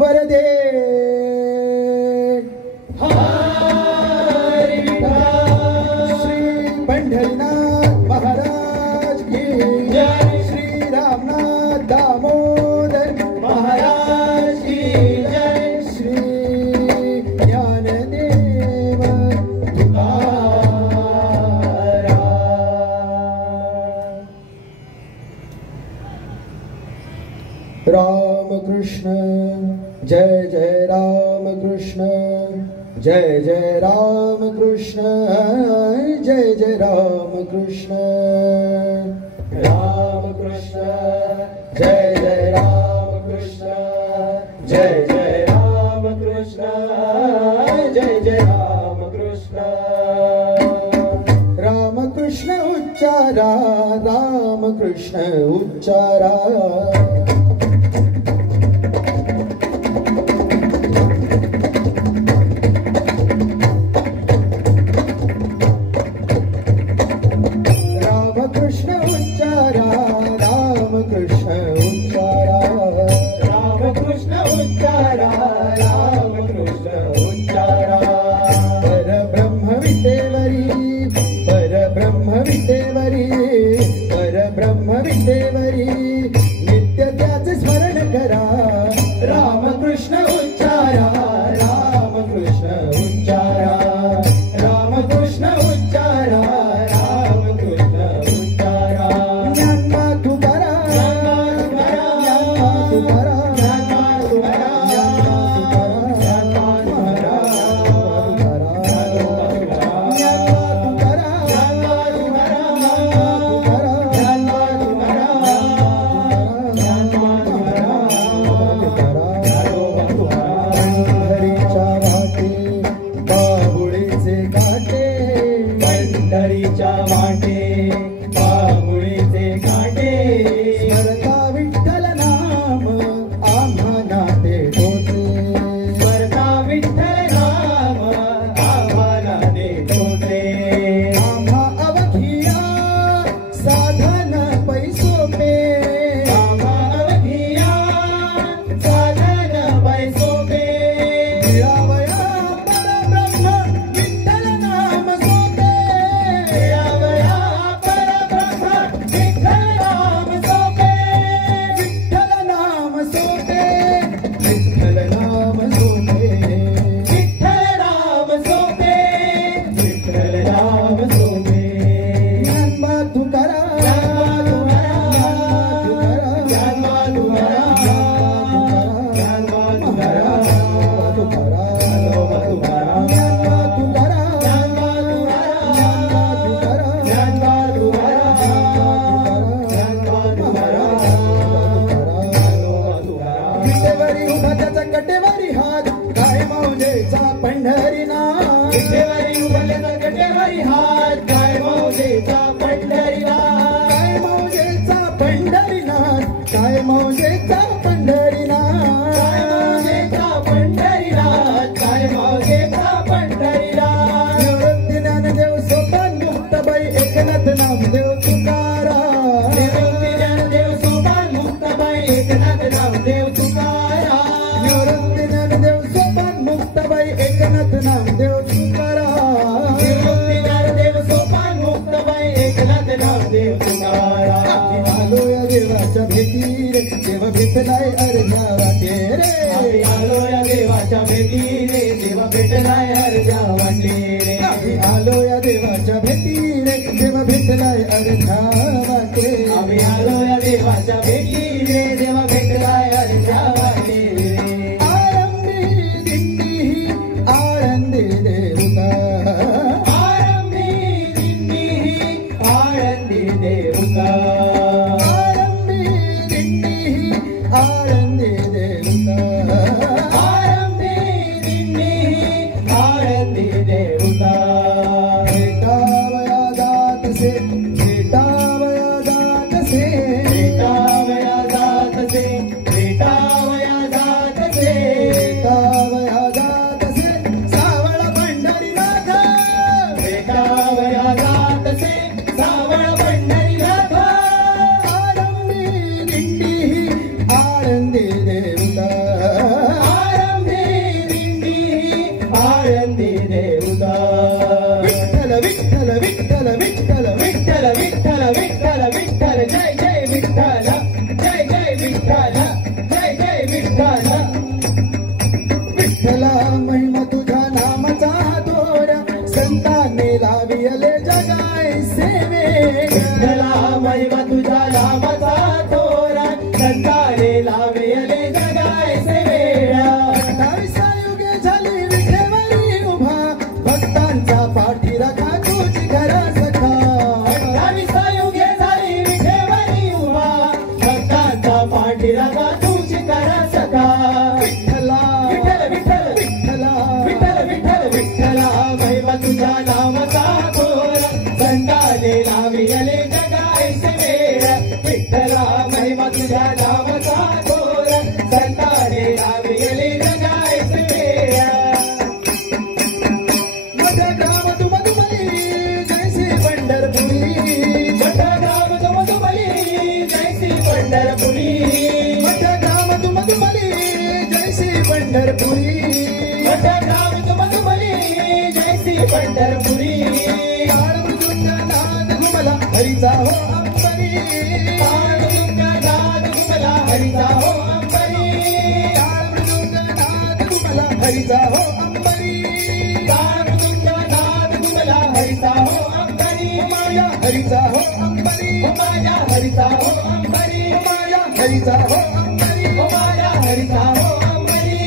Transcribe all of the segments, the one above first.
वरदे हरी विठ्ठल श्री पंढरीनाथ महाराज की जय श्री रामनाथ दामोदर महाराज की जय श्री ज्ञानदेव तुकाराम राम कृष्ण जय जय राम कृष्ण जय जय राम कृष्ण जय जय राम कृष्ण राम कृष्ण जय जय राम कृष्ण जय जय राम कृष्ण जय जय राम कृष्ण राम कृष्ण उच्चारा राम कृष्ण उच्चारा विठ्ठल विठ्ठल जय जय विठ्ठल जय जय विठ्ठल जय जय विठ्ठल विठ्ठला महिमा तुझ्या नामाचा दोरा संतांनी लाविले जगाय सेवेक विठ्ठला महिमा तुझ्या नामाचा दोरा संतांनी लाविले जगाय सेवेळा 28 युगे झाली विठेवरी उभा भक्तांचा पाठीराखा तुझी घरा सखा 28 युगे झाली विठेवरी उभा भक्तांचा पाठीराखा तुझी घरा सखा विठ्ठला विठ्ठल विठ्ठल विठ्ठला विठ्ठल विठ्ठल विठ्ठला महिमा तुझ्या नामाचा घोरा संताने लाविले जगाय सेवेळ विठ्ठला महिमा तुझ्या नामाचा घोरा संताने लाविले जगाय सेवेळ माझ्या ग्राम तू मधुबली जैसी पंढरपुरी मोठा गाव तो मधुबली जैसी पंढरपुरी माझ्या ग्राम तू मधुबली जैसी पंढरपुरी मोठा गाव तो मधुबली जैसी पंढरपुरी टाळ मृदुंग नाद घुमला हरीचा हो अंबरी ताळ तुझ्या नाद घुमला हरीचा हो अंबरी टाळ मृदुंग नाद घुमला हरीचा हो अंबरी ताळ तुझ्या नाद घुमला हरीचा हो अंबरी माझ्या हरीचा हो अंबरी माझ्या हरीचा हो अंबरी माझ्या हरीचा हो अंबरी माझ्या हरीचा हो अंबरी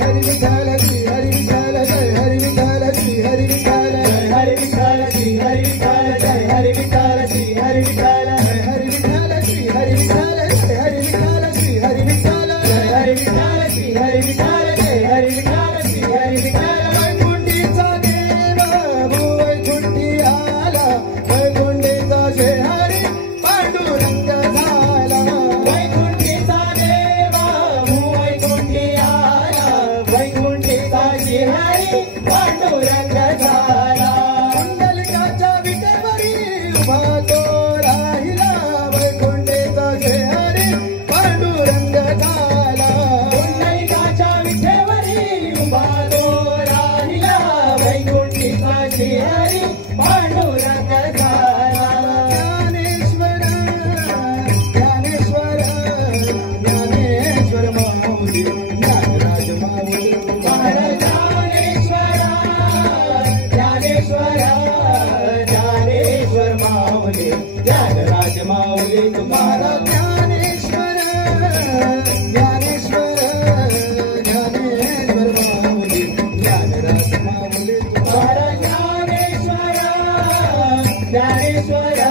हरी विठ्ठल श्री हरी विठ्ठल जय हरी विठ्ठल श्री हरी विठ्ठल जय हरी विठ्ठल श्री हरी विठ्ठल जय हरी विठ्ठल श्री हरी विठ्ठल जय हरी विठ्ठल श्री हरी विठ्ठल जय हरी विठ्ठल श्री हरी विठ्ठल जय हरी विठ्ठल श्री हरी विठ्ठल जय हरी विठ्ठल श्री हरी विठ्ठल वैकुंठीचा देव वैकुंठी आला वैकुंठीचा शेहारी पांडुरंग झाला वैकुंठीचा देवा वैकुंठी आला वैकुंठीचा शिहारी पांडुरंग झाला कुंडलिकाच्या विटेवरी उभा तो राहिला वैकुंठीचा शेहारी पांडुरंग झाला पुंडलिकाच्या विठेवरी उभा तो राहिला वैकुंठीचा शिहारी पांडुरंग झाला ज्ञानेश्वर ज्ञानेश्वर ज्ञानेश्वर माऊली ज्ञानराज माऊली ज्ञानेश्वरा ज्ञानेश्वरा ज्ञानेश्वर माऊली ज्ञानराज माऊली तुम्हारा ज्ञानेश्वर ज्ञानेश्वर ज्ञानेश्वर माऊली ज्ञानराज माऊली तुम्हारा ज्ञानेश्वरा ज्ञानेश्वरा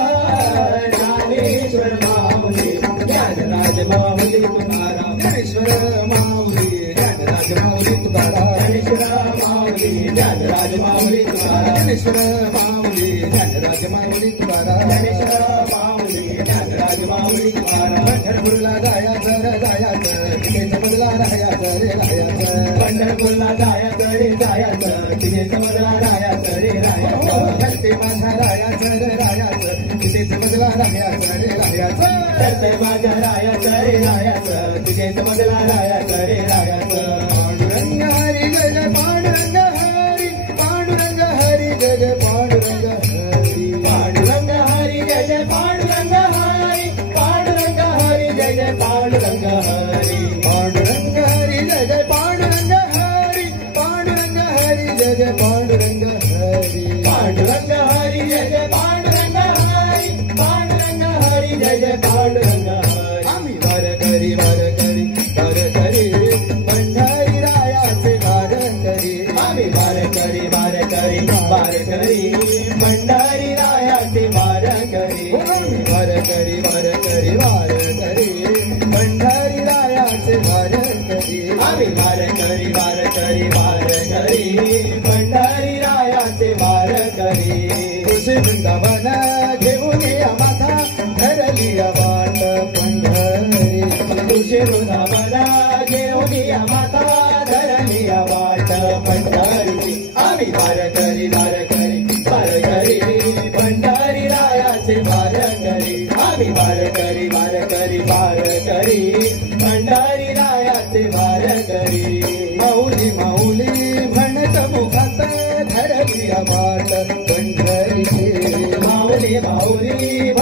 ज्ञानेश्वर माऊली ज्ञानराज माऊली तुम्हारा ज्ञानेश्वर माऊली ज्ञानराज माऊली तुकारा ज्ञानेश्वर माऊली ज्ञानराज माऊली तुम्हारा ज्ञानेश्वर माऊली ज्ञानराज माऊली तुकारा ज्ञानेश्वर माऊली ज्ञानराज माऊली तुम्हारा पंढरपूरला जायाचं रे जायाचं तिथे समजला राहायचं रे राहायचं पंढरपूरला जायचं रे जायचं तिथे समजला राहायचं रे राहायचं घरते माझा रायाचं रे रायाचं तिथे समजला राहायचं रे राहायचं तर माझ्या रायाचं रे रायाचं तिथे समजला राहायचं रे राहायचं पांडुरंग हरी जय जय पांडुरंग हरी पांडुरंग हरी जय जय पांडुरंग हरी पांडुरंग हरी जय जय पांडुरंग हरी पांडुरंग हरी जय जय पांडुरंग हरी पांडुरंग हरी जय जय पांडुरंग हरी पांडुरंग हरी जय जय पांडुरंग हरी पांडुरंग हरी जय जय पांडुरंग हरी पांडुरंग हरी जय जय पांडुरंग हरी आम्ही वार करी पंढरी रायाचे वार करी आम्ही वार करी पंढरी रायाचे वार करी आम्ही वार करी पंढरी रायाचे वार करी आम्ही वार करी पंढरी रायाचे वार करी तुझे वृंदावन घेऊन या माथा धरली या वाट पंढरी तुझे वृंदावना घेऊन या माता धरली या वाट पंढरी आम्ही वार करी पंढरी रायाचे वार करी आम्ही वार करी पंढरी रायाचे वार करी माऊली माऊली म्हणत मुखात धरली या वाट पंढरीची माऊली